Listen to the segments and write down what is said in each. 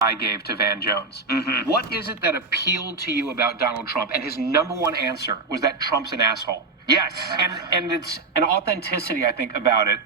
I gave to Van Jones. What is it that appealed to you about Donald Trump? And his number one answer was that Trump's an asshole. Yes. And it's an authenticity, I think, about it.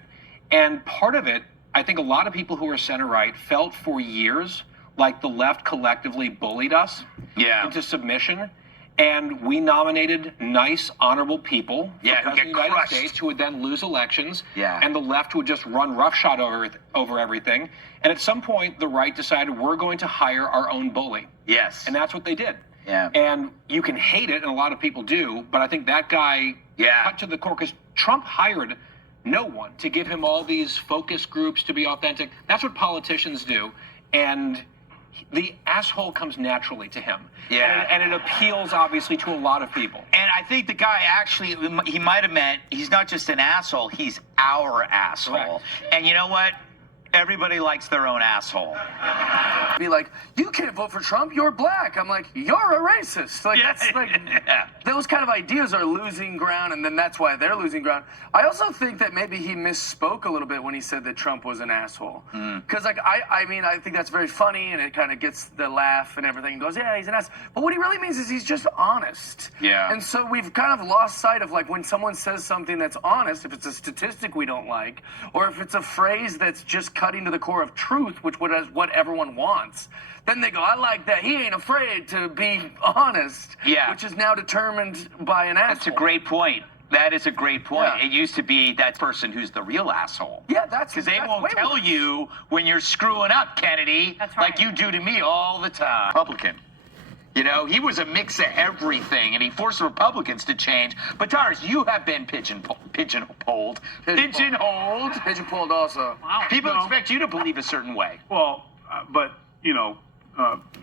And part of it, I think a lot of people who are center-right felt for years like the left collectively bullied us into submission. And we nominated nice, honorable people for President of the United States who would then lose elections. And the left would just run roughshod over everything. And at some point, the right decided we're going to hire our own bully. Yes. And that's what they did. And you can hate it, and a lot of people do, but I think that guy cut to the core because Trump hired no one to give him all these focus groups to be authentic. That's what politicians do. And the asshole comes naturally to him. And it appeals, obviously, to a lot of people. And I think the guy actually, he might have meant he's not just an asshole, he's our asshole. Correct. And you know what? Everybody likes their own asshole. Be like, you can't vote for Trump, you're black. I'm like, you're a racist. Like, that's like, those kind of ideas are losing ground, and then that's why they're losing ground. I also think that maybe he misspoke a little bit when he said that Trump was an asshole. Because, like, I mean, I think that's very funny, and it kind of gets the laugh and everything. Goes, yeah, he's an ass. But what he really means is he's just honest. And so we've kind of lost sight of, like, when someone says something that's honest, if it's a statistic we don't like, or if it's a phrase that's just cutting to the core of truth, which is what everyone wants, then they go, I like that. He ain't afraid to be honest, which is now determined by an asshole. That's a great point. That is a great point. It used to be that person who's the real asshole. That's because they won't tell you when you're screwing up, Kennedy, like you do to me all the time. Republican. You know, he was a mix of everything, and he forced the Republicans to change. But, Tars, you have been pigeonholed. Pigeonholed also. Wow. People expect you to believe a certain way. Well, but, you know,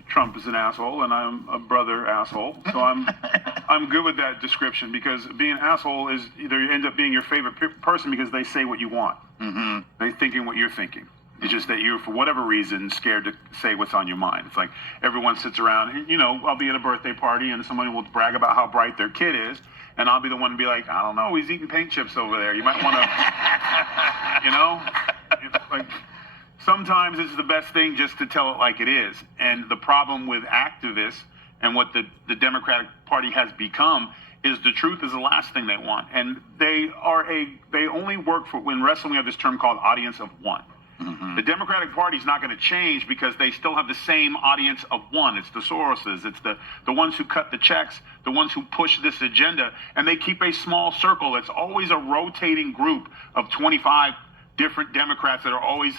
Trump is an asshole, and I'm a brother asshole. So I'm good with that description, because being an asshole is either you end up being your favorite person because they say what you want. They're thinking what you're thinking. It's just that you're, for whatever reason, scared to say what's on your mind. It's like everyone sits around, and, you know, I'll be at a birthday party, and somebody will brag about how bright their kid is, and I'll be the one to be like, I don't know, he's eating paint chips over there. You might want to, you know? Like, sometimes it's the best thing just to tell it like it is. And the problem with activists and what the Democratic Party has become is the truth is the last thing they want. And they only work for, in wrestling we have this term called audience of one. The Democratic Party is not going to change because they still have the same audience of one. It's the Soroses. It's the ones who cut the checks, the ones who push this agenda. And they keep a small circle. It's always a rotating group of 25 different Democrats that are always